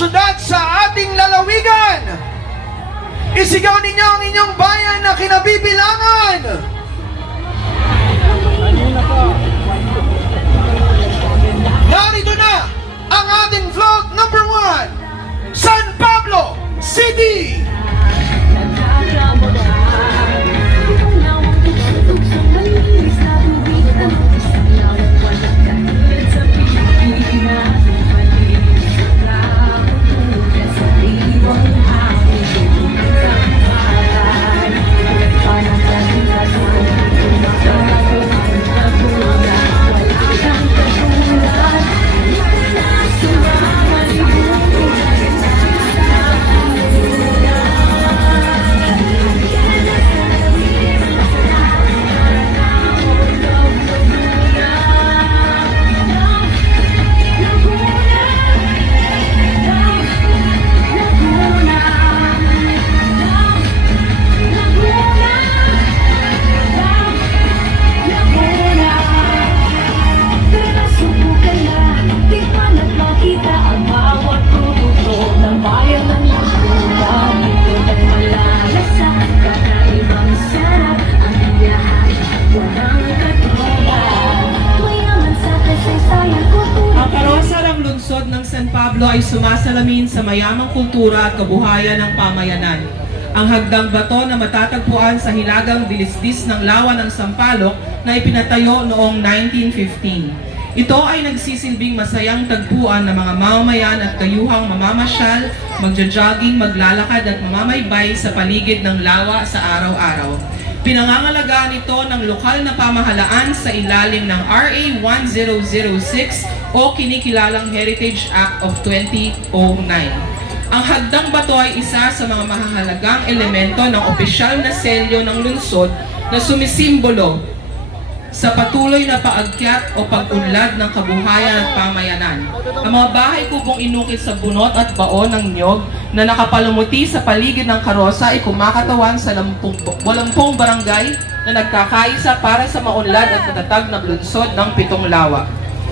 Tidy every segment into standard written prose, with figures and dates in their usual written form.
syudad sa ating lalawigan. Isigaw ninyo ang inyong bayan na kinabibilangan. Narito na ang ating vlog number 1, San Pablo City! ng San Pablo ay sumasalamin sa mayamang kultura at kabuhayan ng pamayanan. Ang hagdang bato na matatagpuan sa hilagang dilisdis ng lawa ng Sampaloc na ipinatayo noong 1915. Ito ay nagsisilbing masayang tagpuan ng mga mamamayan at kayuhang mamamasyal, magja-jogging, maglalakad at mamamaybay sa paligid ng lawa sa araw-araw. Pinangangalagaan ito ng lokal na pamahalaan sa ilalim ng RA 1006 o kinikilalang Heritage Act of 2009. Ang hagdang bato ay isa sa mga mahahalagang elemento ng opisyal na selyo ng lungsod na sumisimbolo sa patuloy na paakyat o pag-unlad ng kabuhayan at pamayanan. Ang mga bahay kubong inukit sa bunot at baon ng niyog na nakapalumuti sa paligid ng karosa ay kumakatawan sa 80 barangay na nagkakaisa para sa maunlad at matatag na lungsod ng 7 lawa.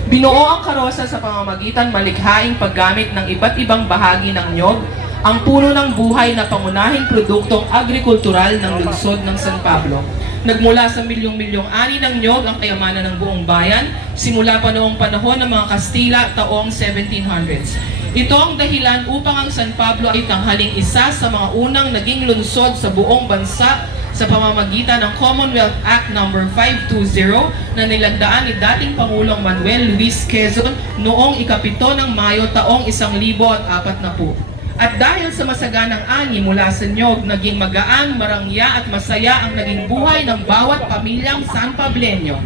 Binuo ang karosa sa pamamagitan malikhaing paggamit ng iba't ibang bahagi ng niyog, ang puno ng buhay na pangunahing produktong agrikultural ng lungsod ng San Pablo. Nagmula sa milyong-milyong ani ng niyog ang kayamanan ng buong bayan, simula pa noong panahon ng mga Kastila taong 1700s. Ito ang dahilan upang ang San Pablo ay tanghaling isa sa mga unang naging lungsod sa buong bansa sa pamamagitan ng Commonwealth Act No. 520 na nilagdaan ni dating Pangulong Manuel Luis Quezon noong ika-7 ng Mayo taong 1040. At dahil sa masaganang ani mula sa niyog, naging magaan, marangya at masaya ang naging buhay ng bawat pamilyang San Pableño.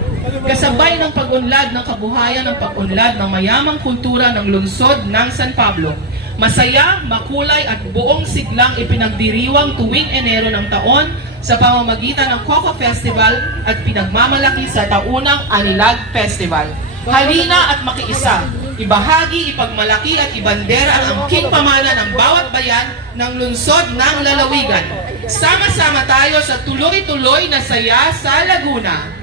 Kasabay ng pag-unlad ng kabuhayan ng pag-unlad ng mayamang kultura ng lungsod ng San Pablo. Masaya, makulay at buong siglang ipinagdiriwang tuwing Enero ng taon sa pamamagitan ng Coco Festival at pinagmamalaki sa taunang Anilag Festival. Halina at makiisa, ibahagi, ipagmalaki at ibandera ang angking pamana ng bawat bayan ng lungsod ng lalawigan. Sama-sama tayo sa tuloy-tuloy na saya sa Laguna.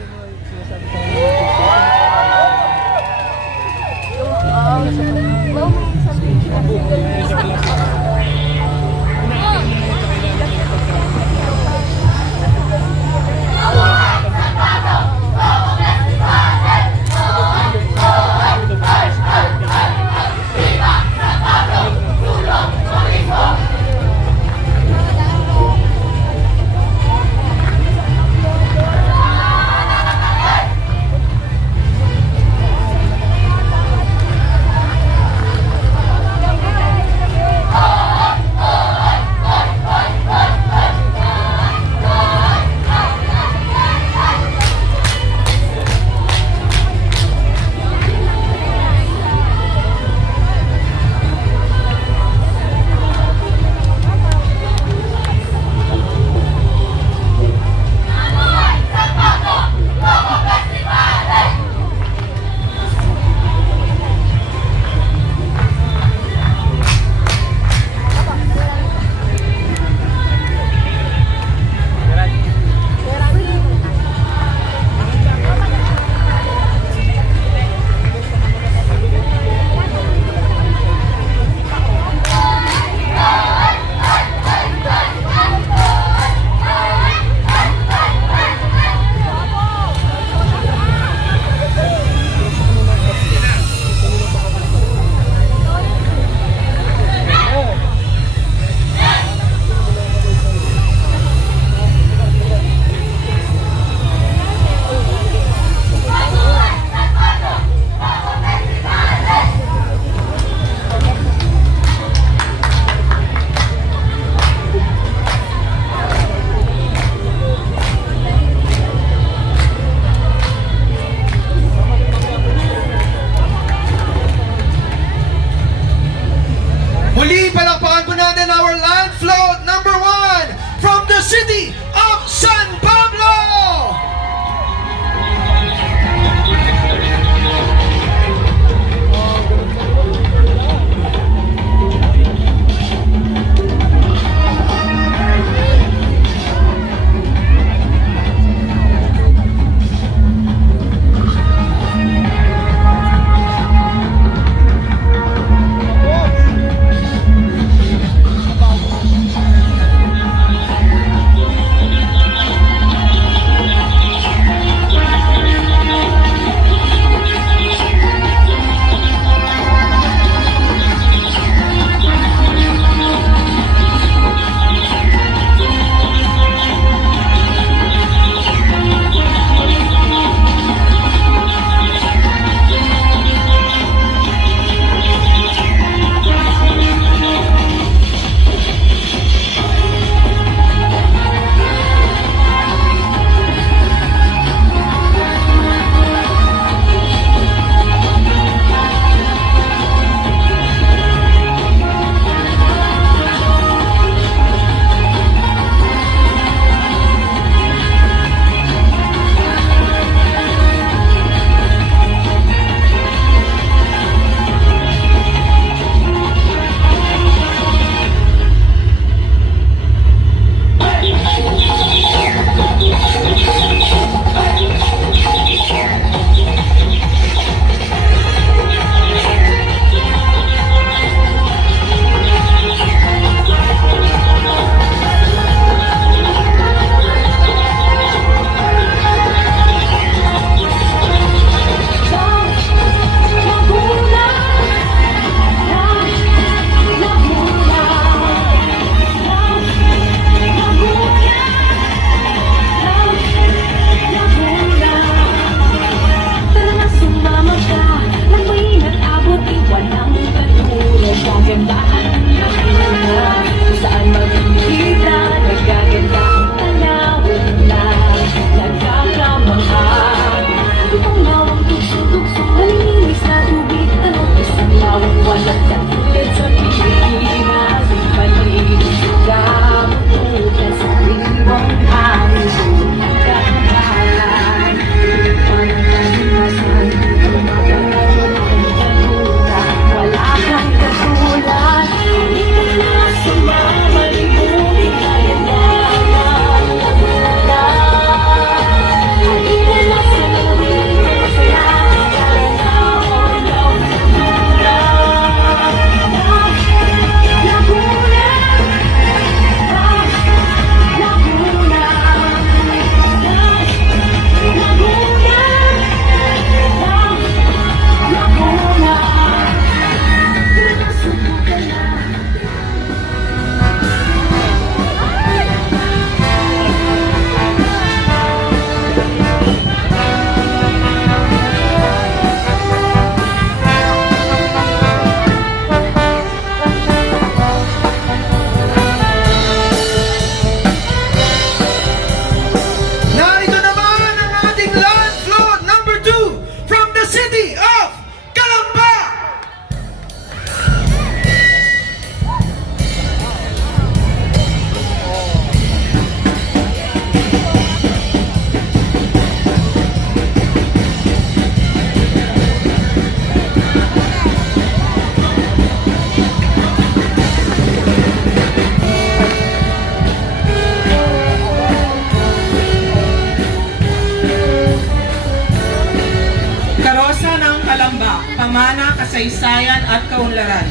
kasaysayan at kaunlaran.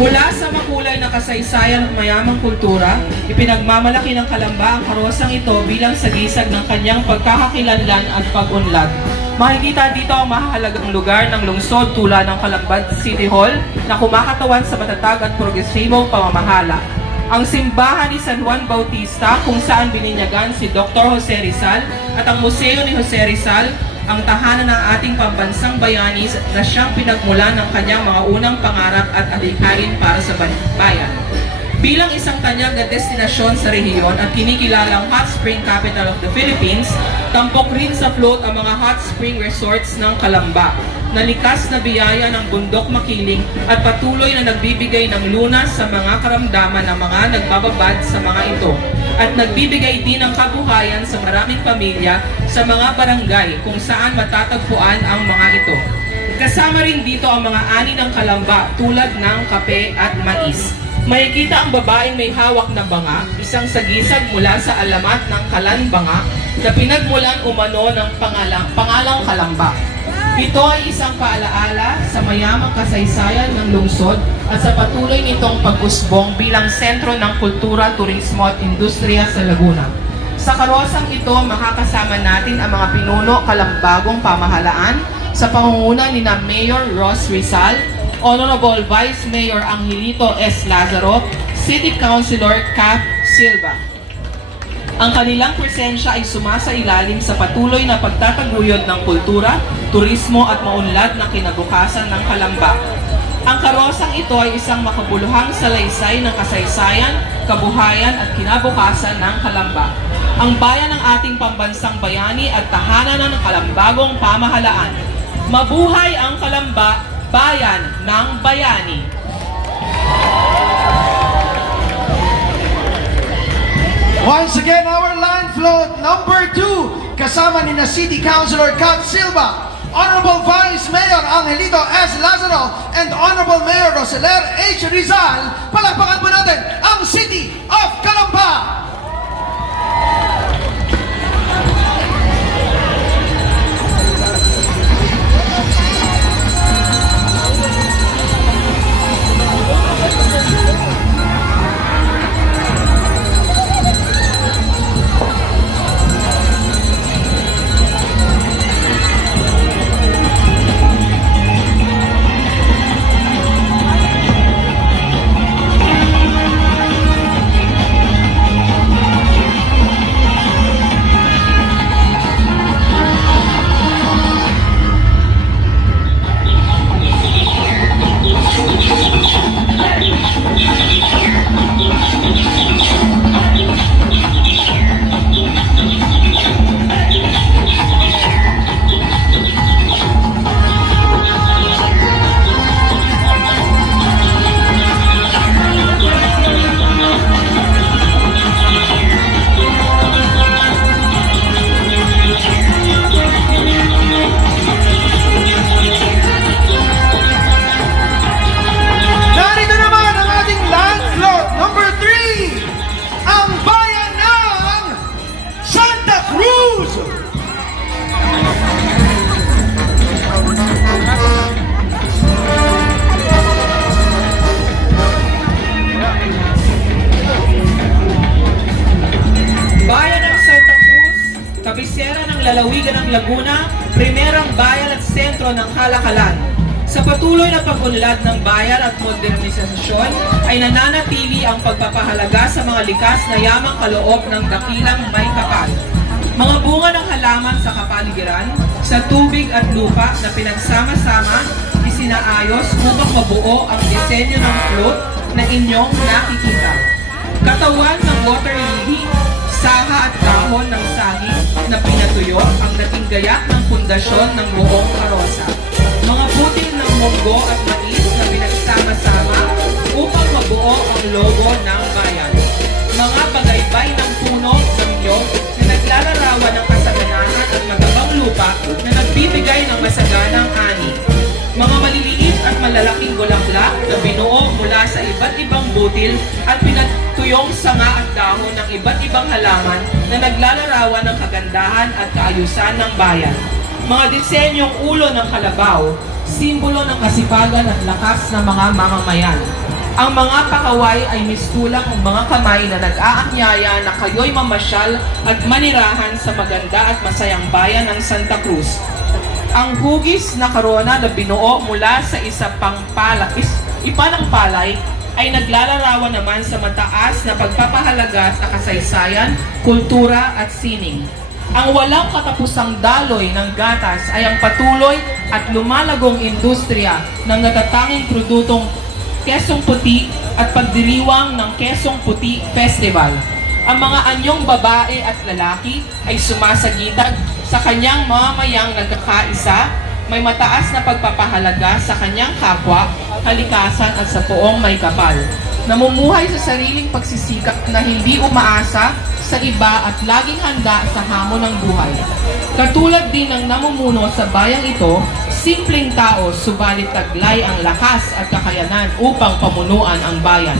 Mula sa makulay na kasaysayan at mayamang kultura, ipinagmamalaki ng Kalamba ang karosang ito bilang sagisag ng kanyang pagkakakilanlan at pag-unlad. Makikita dito ang mahalagang lugar ng lungsod tulad ng Calamba City Hall na kumakatawan sa matatag at progresibong pamamahala. Ang simbahan ni San Juan Bautista kung saan bininyagan si Dr. Jose Rizal at ang museo ni Jose Rizal, ang tahanan ng ating pambansang bayani na siyang pinagmulan ng kanyang mga unang pangarap at adhikain para sa bayan. Bilang isang tanyag na destinasyon sa rehiyon at kinikilalang hot spring capital of the Philippines, tampok rin sa float ang mga hot spring resorts ng Calamba, na likas na biyaya ng bundok makiling at patuloy na nagbibigay ng lunas sa mga karamdaman ng mga nagbababad sa mga ito at nagbibigay din ng kabuhayan sa maraming pamilya sa mga barangay kung saan matatagpuan ang mga ito. Kasama rin dito ang mga ani ng Calamba tulad ng kape at mais. Makikita ang babaeng may hawak na banga, isang sagisag mula sa alamat ng Kalan Banga na pinagmulan umano ng pangalang Calamba. Ito ay isang paalaala sa mayamang kasaysayan ng lungsod at sa patuloy nitong pag-usbong bilang sentro ng kultura, turismo at industriya sa Laguna. Sa karosang ito, makakasama natin ang mga pinuno kalambagong pamahalaan sa pangunguna ni na Mayor Ross Rizal, Honorable Vice Mayor Angelito S. Lazaro, City Councilor Kath Silva. Ang kanilang presensya ay sumasailalim sa patuloy na pagtataguyod ng kultura, turismo at maunlad na kinabukasan ng Calamba. Ang karosang ito ay isang makabuluhang salaysay ng kasaysayan, kabuhayan at kinabukasan ng Calamba. Ang bayan ng ating pambansang bayani at tahanan ng kalambagong pamahalaan. Mabuhay ang Calamba, bayan ng bayani! Once again, our land float number 2, kasama ni na City Councilor Kat Silva, Honorable Vice Mayor Angelito S. Lazaro, and Honorable Mayor Roseler H. Rizal. Palakpakan po natin ang City of Calamba! Lalawigan ng Laguna, primerang bayan at sentro ng kalakalan. Sa patuloy na pag-unlad ng bayan at modernisasyon ay nananatili ang pagpapahalaga sa mga likas na yamang kaloob ng dakilang may kapal. Mga bunga ng halaman sa kapaligiran, sa tubig at lupa na pinagsama-sama, isinaayos upang mabuo ang disenyo ng float na inyong nakikita. Katawan ng water lily, saha at dahon ng saging na pinatuyo ang naging gayat ng pundasyon ng buong karosa. Mga butil ng munggo at mais na pinagsama-sama upang mabuo ang logo ng bayan. Mga bagaybay ng puno ng niyog na naglalarawan ng kasaganahan at magabang lupa na nagbibigay ng masaganang ani. Mga maliliit at malalaking bulaklak na binuo mula sa iba't ibang butil at pinatuyong sanga at dahon ng iba't ibang halaman na naglalarawan ng kagandahan at kaayusan ng bayan. Mga disenyong ulo ng kalabaw, simbolo ng kasipagan at lakas ng mga mamamayan. Ang mga pakaway ay mistulang ang mga kamay na nag-aanyaya na kayo'y mamasyal at manirahan sa maganda at masayang bayan ng Santa Cruz. Ang hugis na korona na binuo mula sa ipanang palay ay naglalarawan naman sa mataas na pagpapahalaga sa kasaysayan, kultura at sining. Ang walang katapusang daloy ng gatas ay ang patuloy at lumalagong industriya ng natatanging produktong Quezong Puti at pagdiriwang ng Quezong Puti Festival. Ang mga anyong babae at lalaki ay sumasagitag sa kanyang mamamayang nagkakaisa, may mataas na pagpapahalaga sa kanyang kapwa, kalikasan at sa poong may kapal. Namumuhay sa sariling pagsisikap na hindi umaasa sa iba at laging handa sa hamon ng buhay. Katulad din ng namumuno sa bayang ito, simpleng tao subalit taglay ang lakas at kakayanan upang pamunuan ang bayan.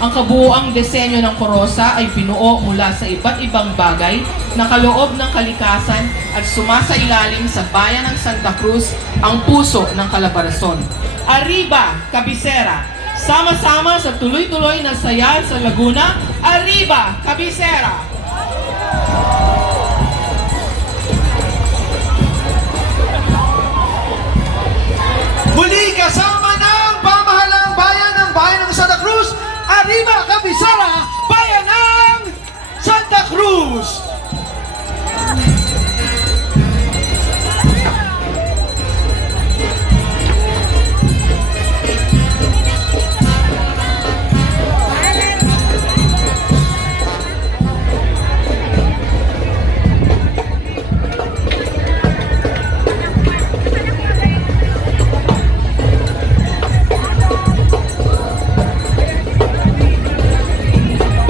Ang kabuuang disenyo ng Korosa ay binuo mula sa iba't ibang bagay na kaloob ng kalikasan at sumasailalim sa bayan ng Santa Cruz, ang puso ng Calabarzon. Arriba, Cabecera! Sama-sama sa tuloy-tuloy na saya sa Laguna, Arriba, Cabecera! Muli kasama ng pamahalang bayan ng Santa Cruz, Arriba, Cabecera, bayan ng Santa Cruz!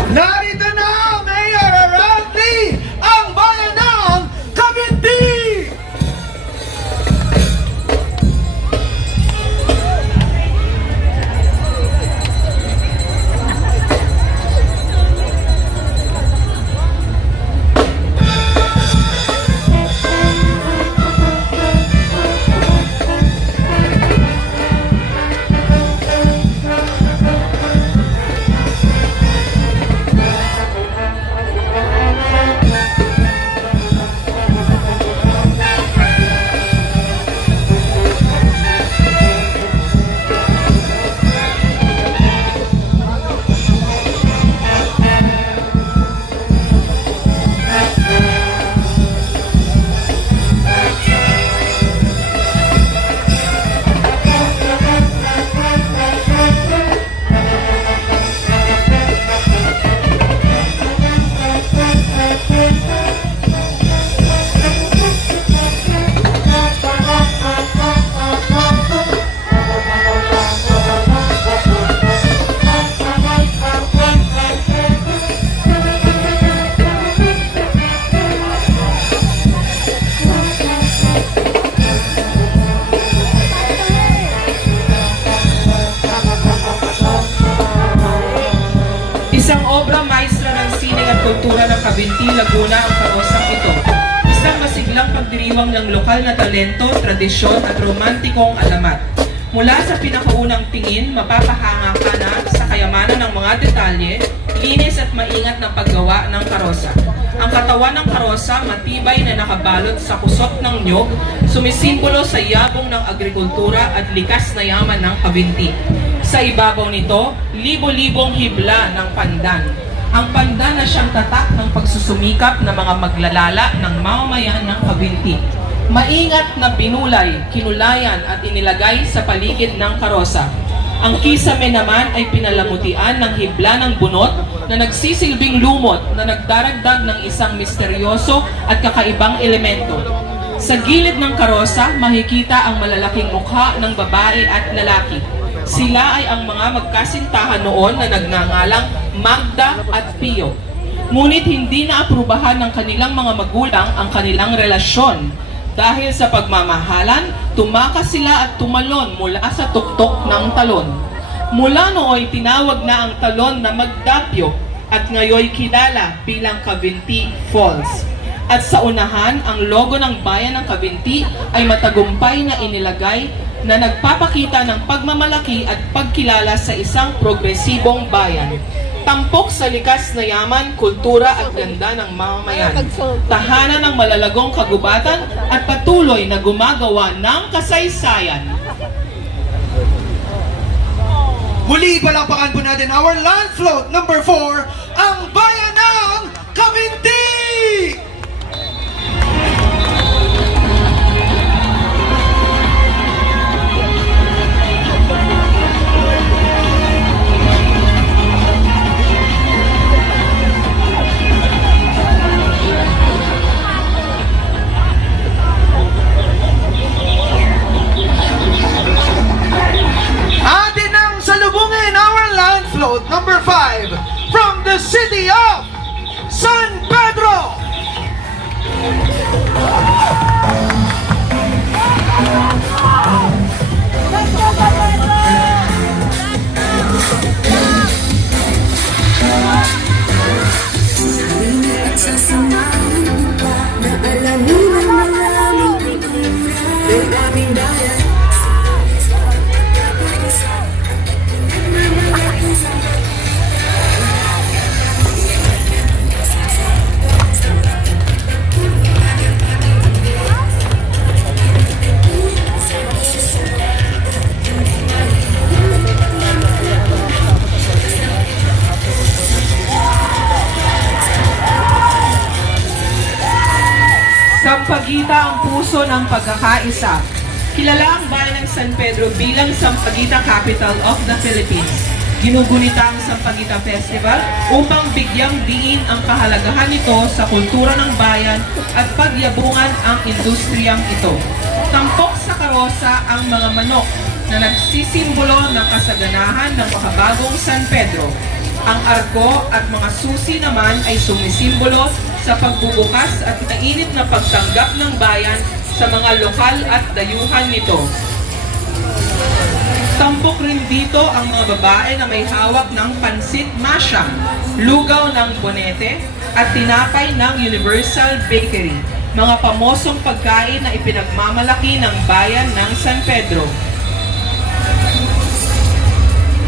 Narito na, Mayor Aranti, ang bayan ng Cavinti! Isang obra maestra ng sining at kultura ng Cavinti, Laguna ang karosang ito. Isang masiglang pagdiriwang ng lokal na talento, tradisyon at romantikong alamat. Mula sa pinakaunang tingin, mapapahanga ka na sa kayamanan ng mga detalye, linis at maingat na paggawa ng karosa. Ang katawan ng karosa matibay na nakabalot sa kusot ng niyog, sumisimbolo sa yabong ng agrikultura at likas na yaman ng Cavinti. Sa ibabaw nito, libo-libong hibla ng pandan. Ang pandan na siyang tatak ng pagsusumikap ng mga maglalala ng mamamayan ng Cavinti. Maingat na pinulay, kinulayan at inilagay sa paligid ng karosa. Ang kisame naman ay pinalamutian ng hibla ng bunot na nagsisilbing lumot na nagdaragdag ng isang misteryoso at kakaibang elemento. Sa gilid ng karosa, makikita ang malalaking mukha ng babae at lalaki. Sila ay ang mga magkasintahan noon na nagngangalang Magda at Pio. Ngunit hindi naaprubahan ng kanilang mga magulang ang kanilang relasyon. Dahil sa pagmamahalan, tumakas sila at tumalon mula sa tuktok ng talon. Mula nooy tinawag na ang talon na Magdapio at ngayoy kilala bilang Cavinti Falls. At sa unahan, ang logo ng bayan ng Cavinti ay matagumpay na inilagay na nagpapakita ng pagmamalaki at pagkilala sa isang progresibong bayan. Tampok sa likas na yaman, kultura at ganda ng mamamayan. Tahanan ng malalagong kagubatan at patuloy na gumagawa ng kasaysayan. Muli palakpakan po natin our land float number 4, ang bayan ng Cavinti! Atin ang salubungin our land float number 5 from the city of San Pedro! At sasamahan kita na alamin ang maraming kultura ng aming bayan. Sampaguita ang puso ng pagkakaisa. Kilala ang bayan ng San Pedro bilang Sampaguita Capital of the Philippines. Ginugunita ang Sampaguita Festival upang bigyang diin ang kahalagahan nito sa kultura ng bayan at pagyabungan ang industriyang ito. Tampok sa karosa ang mga manok na nagsisimbolo ng kasaganahan ng makabagong San Pedro. Ang arko at mga susi naman ay sumisimbolo sa pagbubukas at mainit na pagtanggap ng bayan sa mga lokal at dayuhan nito. Tampok rin dito ang mga babae na may hawak ng pansit masyang, lugaw ng bonete at tinapay ng Universal Bakery, mga pamosong pagkain na ipinagmamalaki ng bayan ng San Pedro.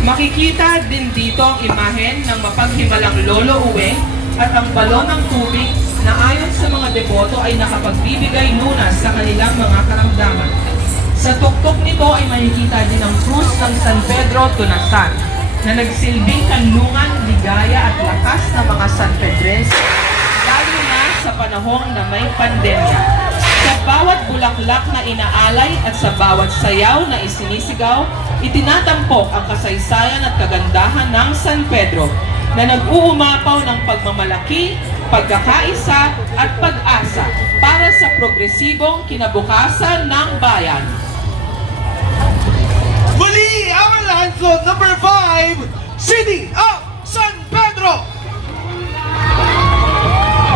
Makikita din dito ang imahen ng mapaghimalang Lolo Uweng at ang balon ng tubig na ayon sa mga deboto ay nakapagbibigay lunas sa kanilang mga karamdaman. Sa tuktok nito ay makikita din ang krus ng San Pedro Tunasan na nagsilbing kanlungan, ligaya at lakas ng mga San Pedres, lalo na sa panahong na may pandemya. Sa bawat bulaklak na inaalay at sa bawat sayaw na isinisigaw, itinatampok ang kasaysayan at kagandahan ng San Pedro na nag-uumapaw ng pagmamalaki, pagkakaisa at pag-asa para sa progresibong kinabukasan ng bayan. Muli, our land float number 5, City of San Pedro!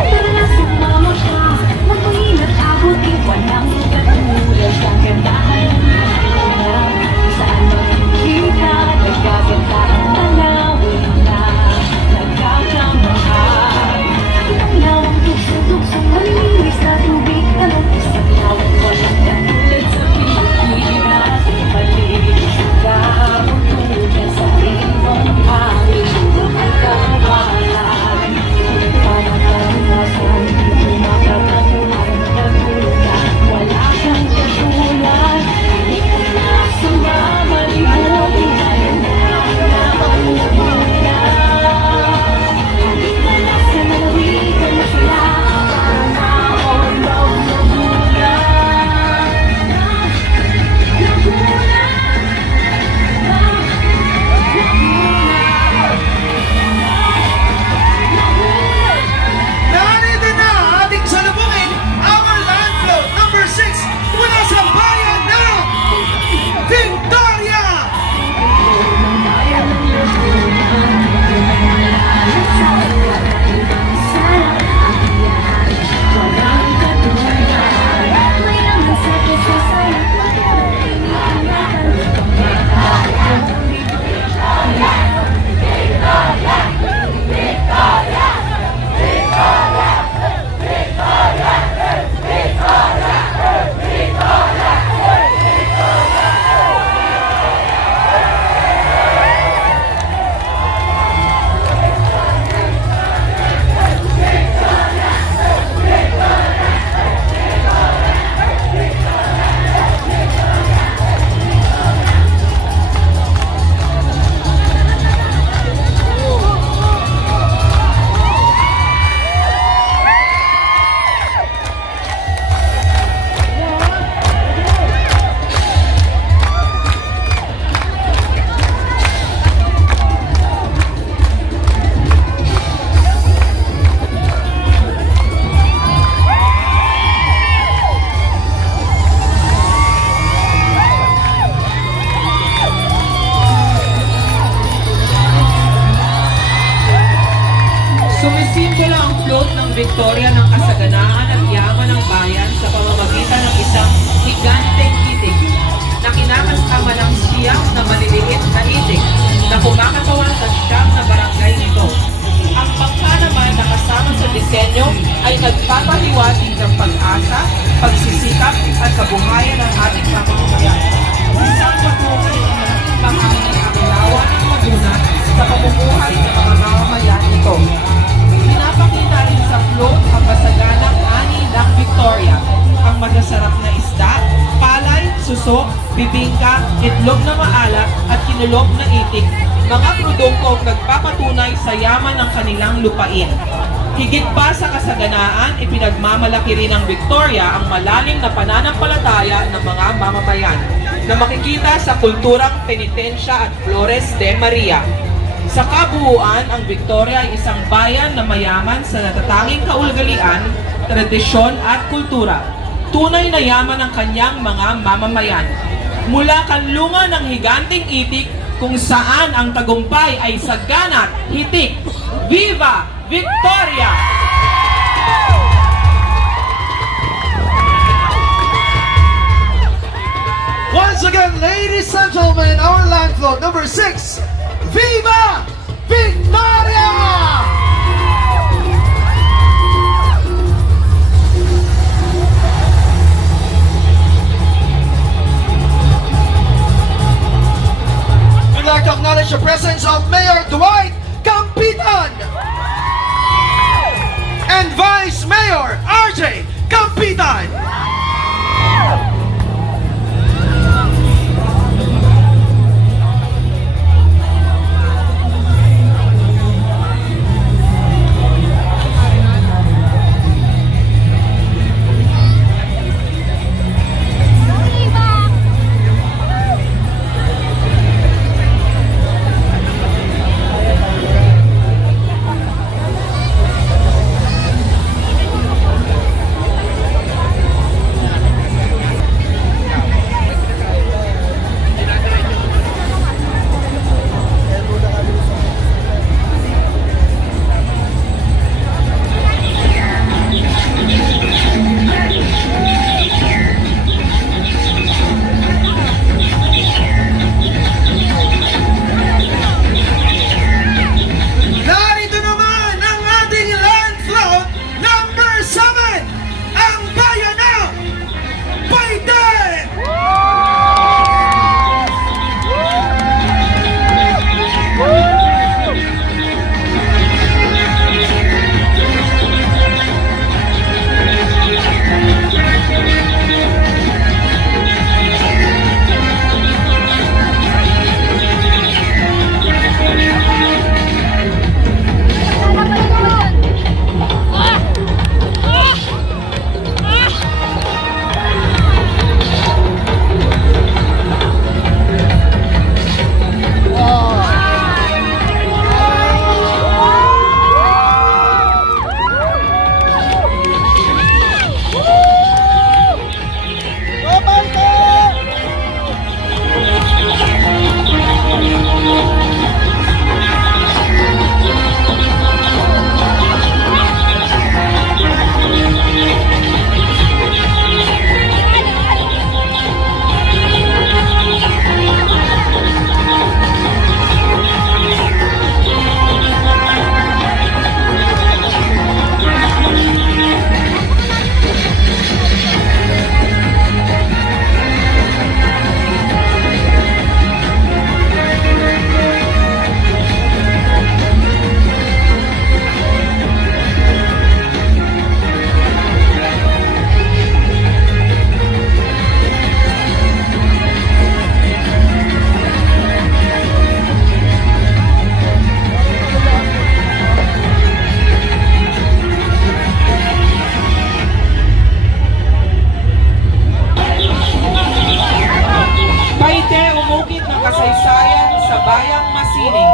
Tara na sumama ka, mag-uwi at abutin walang katulad sa gandahan ng mga saan makikita, nagkaganda ang tanawin na nagkakamahal. Ang lawang tukso-tuksong malinis na tubig, anong isang lawang walang katulad sa Pilipinas. Malinis ka, magtulad sa iyong Simbolo ang float ng Victoria ng kasaganaan at yaman ng bayan sa pamamagitan ng isang higanteng itik na kinakasama ng siyam na maliliit na itik na kumakatawan sa siyam na barangay nito. Ang bangka naman na kasama sa disenyo ay nagpapahiwatig ng pag-asa, pagsisikap at kabuhayan ng ating mamamayan. Isang patunay na malaking bahagi ang lawa ng Laguna sa pamumuhay ng mga mamamayan nito. Pinapakita rin sa float ang masaganang ani ng Victoria, ang masasarap na isda, palay, suso, bibingka, itlog na maalat at kinulog na itik, mga produktong nagpapatunay sa yaman ng kanilang lupain. Higit pa sa kasaganaan, ipinagmamalaki rin ng Victoria ang malalim na pananampalataya ng mga mamamayan na makikita sa kulturang penitensya at Flores de Maria. Sa kabuuan, ang Victoria ay isang bayan na mayaman sa natatanging kaugalian, tradisyon at kultura. Tunay na yaman ang kanyang mga mamamayan. Mula kanlungan ng higanting itik kung saan ang tagumpay ay sagana at hitik. Viva Victoria! Once again, ladies and gentlemen, our land float number 6, Viva Victoria! We'd like to acknowledge the presence of Mayor Dwight Campitan and Vice Mayor RJ Campitan. Narito naman ang ating land float number 7, ang bayan ng Paite! Paite umukit ng kasaysayan sa bayang Masining.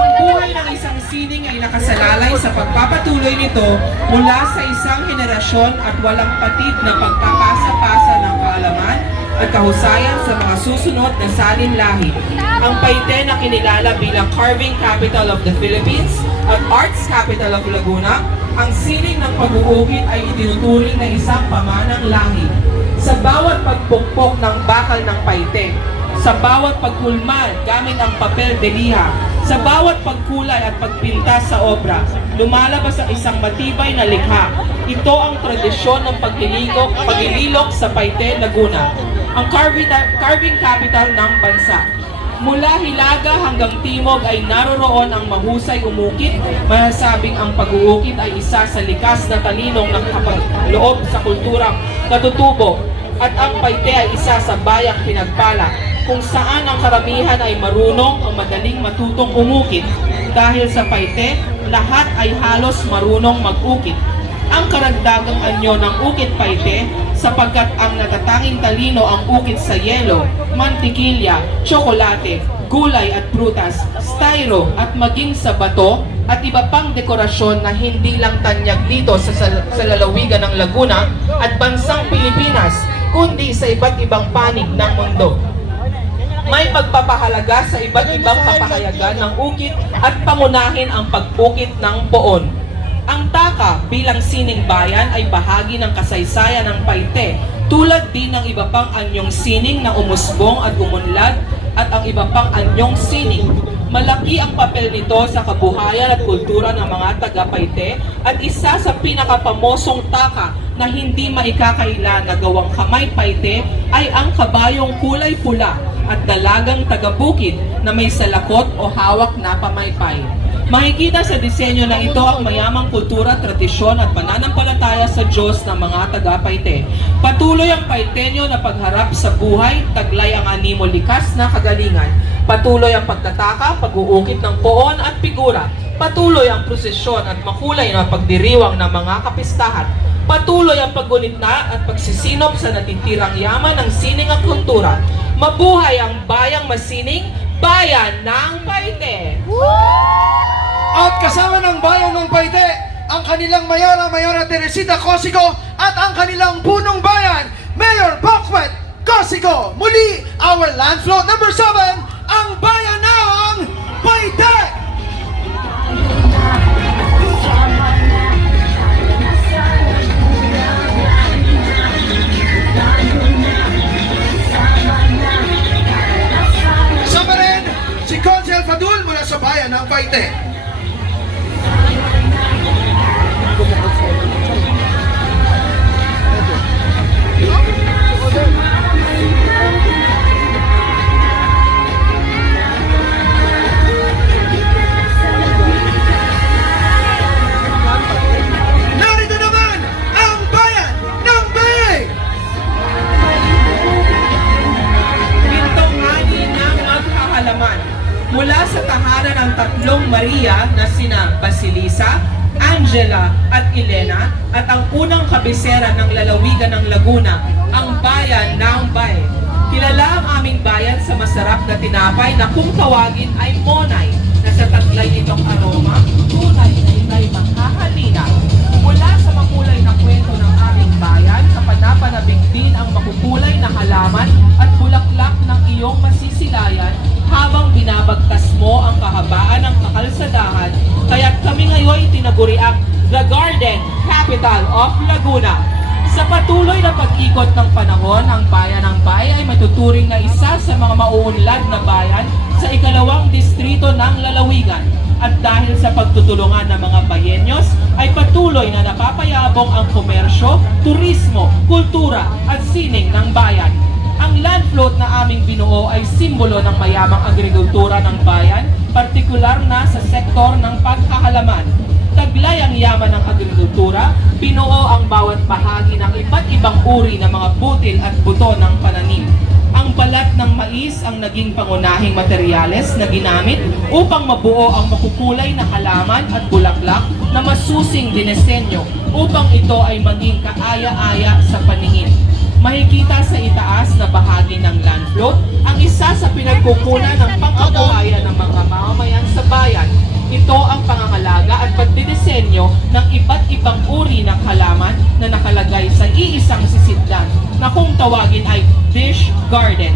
Ang buhay ng isang sining ay nakasalalay sa pagpapatuloy nito mula sa isang henerasyon at walang patid na pagpapasa-pasa ng kaalaman, at kahusayan sa mga susunod na salin lahi. Ang Paite na kinilala bilang Carving Capital of the Philippines at Arts Capital of Laguna, ang sining ng pag-uukit ay itinuturing na isang pamanang lahi. Sa bawat pagpukpok ng bakal ng Paite, sa bawat pagkulmal gamit ang papel de liha, sa bawat pagkulay at pagpintas sa obra, lumalabas ang isang matibay na likha. Ito ang tradisyon ng paglililok sa Paite, Laguna, ang carving capital ng bansa. Mula Hilaga hanggang Timog ay naroroon ang mahusay umukit. Masasabing ang pag-uukit ay isa sa likas na talinong nakapaloob sa kulturang katutubo. At ang Paite ay isa sa bayang pinagpala, kung saan ang karamihan ay marunong o madaling matutong umukit. Dahil sa Paite, lahat ay halos marunong mag-ukit. Ang karagdagang anyo ng ukit Paite, sapagkat ang natatanging talino ang ukit sa yelo, mantikilya, tsokolate, gulay at prutas, styro at maging sa bato at iba pang dekorasyon na hindi lang tanyag dito sa lalawigan ng Laguna at bansang Pilipinas, kundi sa iba't ibang panig ng mundo. May pagpapahalaga sa iba't ibang kapahayagan ng ukit at pangunahin ang pag-ukit ng poon. Ang taka bilang sining bayan ay bahagi ng kasaysayan ng Paite, tulad din ng iba pang anyong sining na umusbong at umunlad at ang iba pang anyong sining. Malaki ang papel nito sa kabuhayan at kultura ng mga taga-Paite at isa sa pinakapamosong taka na hindi maikakaila na gawang kamay Paite ay ang kabayong kulay pula at dalagang taga-bukid na may salakot o hawak na pamaypay. Makikita sa disenyo na ito ang mayamang kultura, tradisyon at pananampalataya sa Diyos ng mga taga-Paite. Patuloy ang Paiteño na pagharap sa buhay, taglay ang animo likas na kagalingan. Patuloy ang pagtataka, pag-uukit ng poon at figura. Patuloy ang prosesyon at makulay na pagdiriwang ng mga kapistahan. Patuloy ang paggunit na at pagsisinop sa natitirang yaman ng sining at kultura. Mabuhay ang bayang masining, bayan ng Paite! At kasama ng bayan ng Paite, ang kanilang Mayora Teresita Cosico at ang kanilang punong bayan, Mayor Bokwet Cosico. Muli, our land float number 7, ang bayan ng Paite! Kasama rin si Consel Fadul mula sa bayan ng Paite. Narito naman ang bayan ng Bay! Pintong ani ng maghahalaman mula sa tahanan ng tatlong Maria na sina Basilisa, Angela at Elena at ang unang kabisera ng lalawigan ng Laguna, ang bayan ng Bay. Kilala ang aming bayan sa masarap na tinapay na kung tawagin ay Monay, na sa taglay nitong aroma, tunay na ikay makahalina. Mula sa makulay na kwento ng aming bayan, kapanapanabik din ang makukulay na halaman at bulaklak ng iyong masisilayan habang binabagtas mo ang kahabaan ng kakalsadahan, kaya't kami ngayon tinaguriang The Garden Capital of Laguna. Sa patuloy na pag-ikot ng panahon, ang bayan ng Bay ay matuturing na isa sa mga mauunlad na bayan sa ikalawang distrito ng lalawigan. At dahil sa pagtutulungan ng mga bayenyos, ay patuloy na napapayabong ang komersyo, turismo, kultura at sining ng bayan. Ang land float na aming binuo ay simbolo ng mayamang agrikultura ng bayan, partikular na sa sektor ng paghahalaman. Taglay ang yaman ng agrikultura, binuo ang bawat bahagi ng iba't ibang uri ng mga butil at buto ng pananim. Ang balat ng mais ang naging pangunahing materyales na ginamit upang mabuo ang makukulay na halaman at bulaklak na masusing dinesenyo upang ito ay maging kaaya-aya sa paningin. Makikita sa itaas na bahagi ng land float ang isa sa pinagkukunan ng pangkabuhayan ng mga mamamayan sa bayan. Ito ang pangangalaga at pagdidisenyo disenyo ng iba't ibang uri ng halaman na nakalagay sa iisang sisidlan na kung tawagin ay dish garden.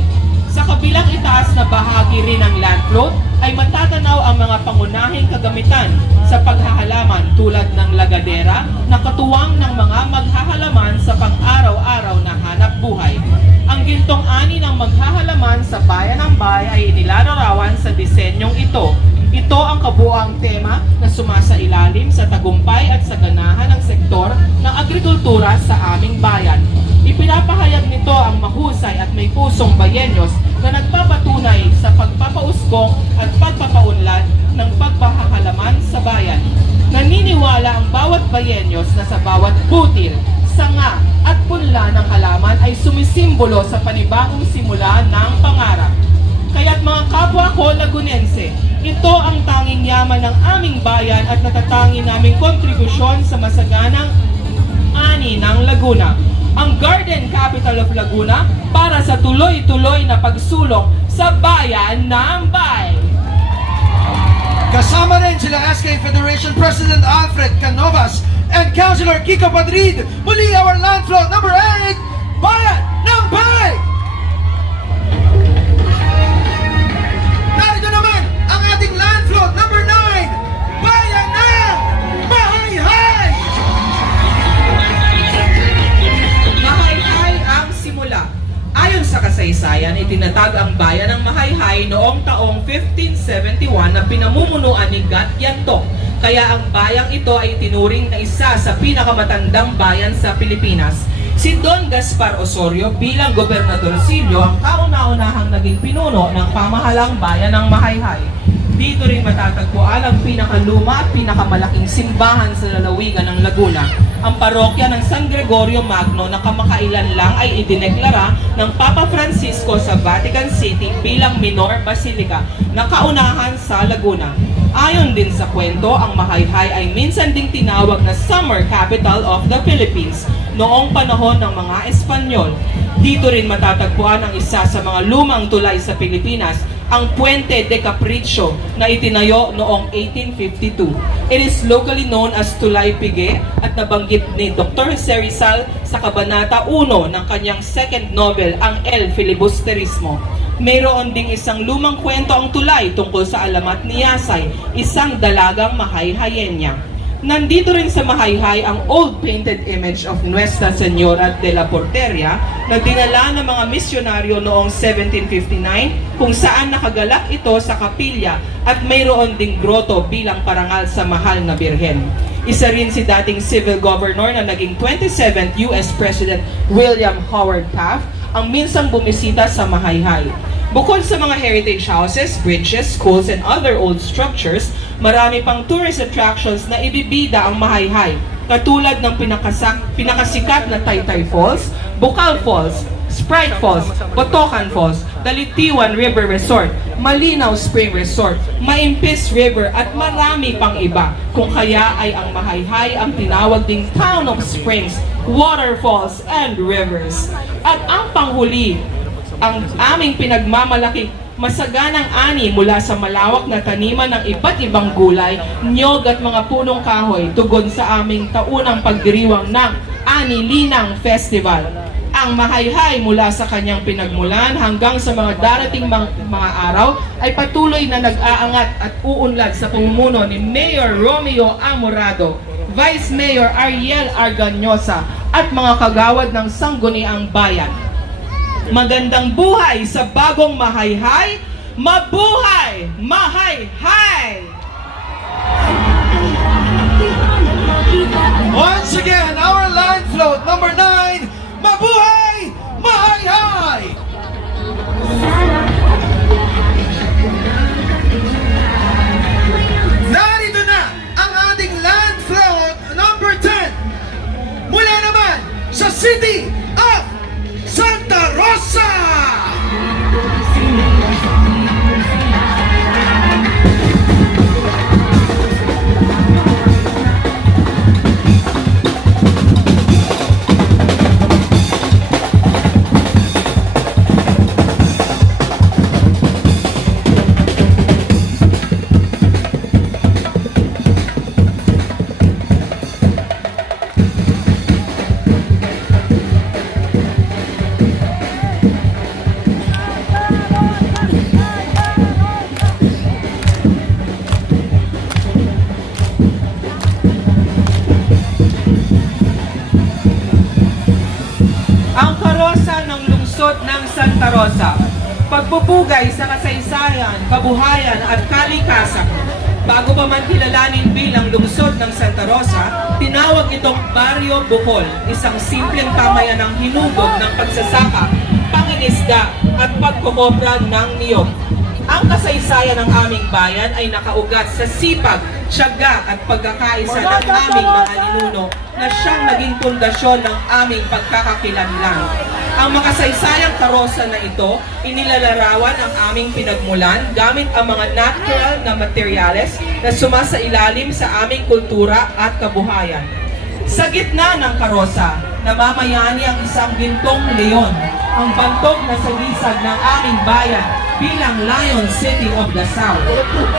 Sa kabilang itaas na bahagi rin ng land float ay matatanaw ang mga pangunahing kagamitan sa paghahalaman tulad ng lagadera na katuwang ng mga maghahalaman sa pang-araw-araw na hanap buhay. Ang gintong ani ng maghahalaman sa Bayan ng Bay ay inilalarawan sa disenyong ito. Ito ang kabuuang tema na sumasailalim sa tagumpay at saganahan ng sektor ng agrikultura sa aming bayan. Ipinapahayag nito ang mahusay at may pusong bayenyos na nagpapatunay sa pagpapausbong at pagpapaunlad ng paghahalaman sa bayan. Naniniwala ang bawat bayenyos na sa bawat butil, sanga at punla ng halaman ay sumisimbolo sa panibagong simula ng pangarap. Kaya't mga kapwa ko Lagunense, ito ang tanging yaman ng aming bayan at natatangi naming kontribusyon sa masaganang ani ng Laguna, ang Garden Capital of Laguna, para sa tuloy-tuloy na pagsulong sa Bayan ng Bay. Kasama rin sila SK Federation President Alfred Canovas and Councilor Kiko Padrid. Muli our land float number 8, Bayan ng Bay! Narito naman ang ating land float number 9, Bayan ng Mahayhay! Mahayhay ang simula. Ayon sa kasaysayan, itinatag ang bayan ng Mahayhay noong taong 1571 na pinamumunuan ni Gat Yantok. Kaya ang bayang ito ay tinuring na isa sa pinakamatandang bayan sa Pilipinas. Si Don Gaspar Osorio bilang gobernadorcillo ang kauna-unahang naging pinuno ng pamahalang bayan ng Mahayhay. Dito rin matatagpuan ang pinakaluma at pinakamalaking simbahan sa lalawigan ng Laguna, ang parokya ng San Gregorio Magno na kamakailan lang ay idineklara ng Papa Francisco sa Vatican City bilang minor basilica na kaunahan sa Laguna. Ayon din sa kwento, ang Mahayhay ay minsan ding tinawag na summer capital of the Philippines noong panahon ng mga Espanyol. Dito rin matatagpuan ang isa sa mga lumang tulay sa Pilipinas, ang Puente de Capricho na itinayo noong 1852. It is locally known as Tulay Pige at nabanggit ni Dr. Jose Rizal sa Kabanata 1 ng kanyang second novel, ang El Filibusterismo. Mayroon ding isang lumang kwento ang tulay tungkol sa alamat ni Yasay, isang dalagang Mahaihayenya. Nandito rin sa Mahayhay ang old painted image of Nuestra Señora de la Porteria na dinala ng mga misyonaryo noong 1759 kung saan nakagalak ito sa kapilya at mayroon ding grotto bilang parangal sa mahal na birhen. Isa rin si dating civil governor na naging 27th US President William Howard Taft ang minsang bumisita sa Mahayhay. Bukod sa mga heritage houses, bridges, schools, and other old structures, marami pang tourist attractions na ibibida ang Mahayhay, katulad ng pinakasikat na Taytay Falls, Bukal Falls, Sprite Falls, Botocan Falls, Dalitiwan River Resort, Malinaw Spring Resort, Maimpis River at marami pang iba. Kung kaya ay ang Mahayhay ang tinawag ding Town of Springs, Waterfalls, and Rivers. At ang panghuli, ang aming pinagmamalaking masaganang ani mula sa malawak na taniman ng iba't ibang gulay, niyog at mga punong kahoy tugon sa aming taunang pagdiriwang ng Ani Linang Festival. Ang Mahayhay mula sa kanyang pinagmulan hanggang sa mga darating mga araw ay patuloy na nag-aangat at uunlad sa pamumuno ni Mayor Romeo Amorado, Vice Mayor Ariel Arganyosa at mga kagawad ng Sangguniang Bayan. Magandang buhay sa bagong Mahayhay! Mabuhay! Mahayhay! Once again, our line float number 9, Mabuhay! Mahayhay! Narito na ang ating land float number 10 mula naman sa City of Santa Rosa! Santa Rosa. Pagpupugay sa kasaysayan, kabuhayan at kalikasan. Bago pa man kilalanin bilang lungsod ng Santa Rosa, tinawag itong Baryo Bukol, isang simpleng pamayanang hinubog ng pagsasaka, pangingisda at pagkukopra ng niyog. Ang kasaysayan ng aming bayan ay nakaugat sa sipag, tiyaga at pagkakaisa ng aming mga ninuno na siyang naging pundasyon ng aming pagkakakilanlan. Ang makasaysayang karosa na ito, inilalarawan ang aming pinagmulan gamit ang mga natural na materyales na sumasailalim sa aming kultura at kabuhayan. Sa gitna ng karosa, namamayani ang isang gintong leon, ang bantog na sagisag ng aming bayan bilang Lion City of the South.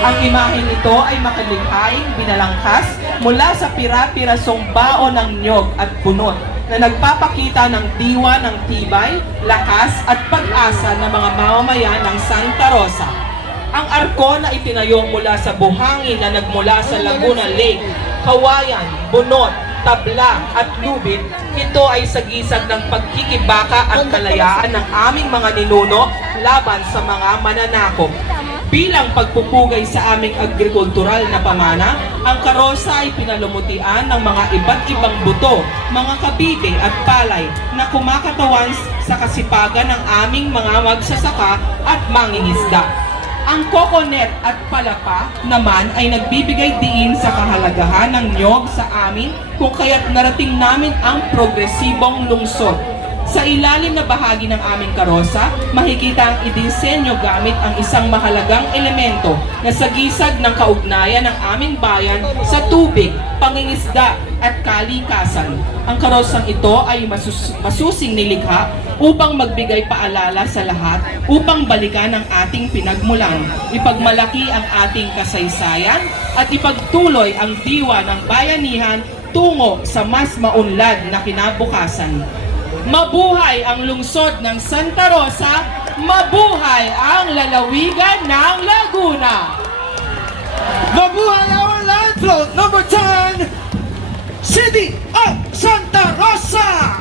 Ang imaheng ito ay makalikhaing binalangkas mula sa pira-pirasong baon ng niyog at bunot na nagpapakita ng diwa ng tibay, lakas at pag-asa ng mga mamamayan ng Santa Rosa. Ang arko na itinayo mula sa buhangin na nagmula sa Laguna Lake, Kawayan, Bunot, Tabla at Lubid, ito ay sagisag ng pagkikibaka at kalayaan ng aming mga ninuno laban sa mga mananakop. Bilang pagpupugay sa aming agrikultural na pamana, ang karosa ay pinalumutian ng mga iba't ibang buto, mga kabibe at palay na kumakatawan sa kasipagan ng aming mga magsasaka at mangingisda. Ang kokonet at palapa naman ay nagbibigay diin sa kahalagahan ng niyog sa amin kung kaya't narating namin ang progresibong lungsod. Sa ilalim na bahagi ng aming karosa, makikita ang idisenyo gamit ang isang mahalagang elemento na sagisag ng kaugnayan ng aming bayan sa tubig, pangingisda at kalikasan. Ang karosang ito ay masusing nilikha upang magbigay paalala sa lahat upang balikan ang ating pinagmulan, ipagmalaki ang ating kasaysayan at ipagtuloy ang diwa ng bayanihan tungo sa mas maunlad na kinabukasan. Mabuhay ang lungsod ng Santa Rosa, mabuhay ang lalawigan ng Laguna! Mabuhay our land float number 10, City of Santa Rosa!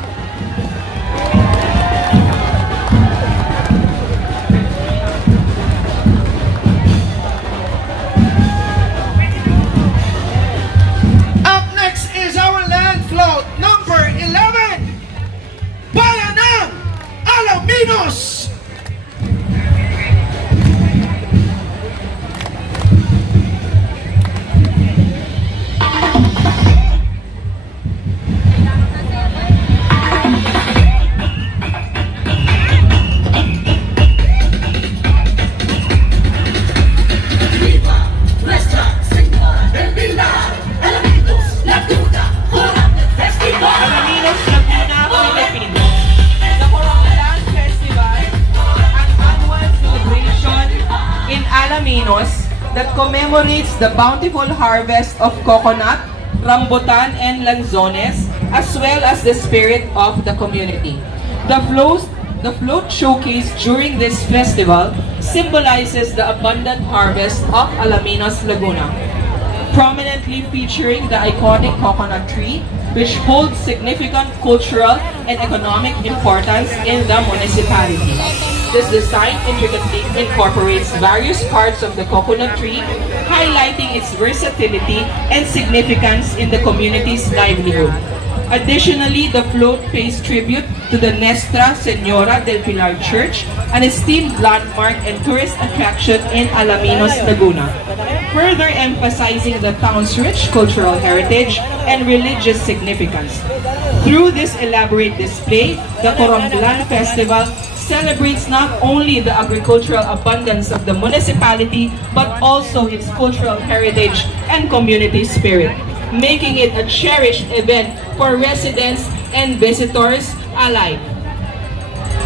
Up next is our land float number 11, Bayan ng Alaminos! Alaminos, Laguna, Philippines. The Corongalan Festival, an annual celebration in Alaminos that commemorates the bountiful harvest of coconut, rambutan, and lanzones, as well as the spirit of the community. The float showcase during this festival symbolizes the abundant harvest of Alaminos, Laguna, prominently featuring the iconic coconut tree, which holds significant cultural and economic importance in the municipality. This design intricately incorporates various parts of the coconut tree, highlighting its versatility and significance in the community's livelihood. Additionally, the float pays tribute to the Nuestra Señora del Pilar Church, an esteemed landmark and tourist attraction in Alaminos, Laguna, further emphasizing the town's rich cultural heritage and religious significance. Through this elaborate display, the Corongalan Festival celebrates not only the agricultural abundance of the municipality, but also its cultural heritage and community spirit, making it a cherished event for residents and visitors alike.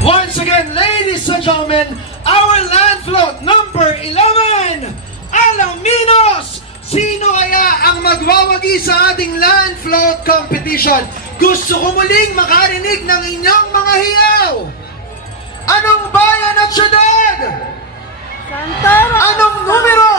Once again, ladies and gentlemen, our land float number 11, Alaminos! Sino kaya ang magwawagi sa ating land float competition? Gusto ko muling makarinig ng inyong mga hiyaw! Anong bayan at syudad? Santa Rosa! Anong numero?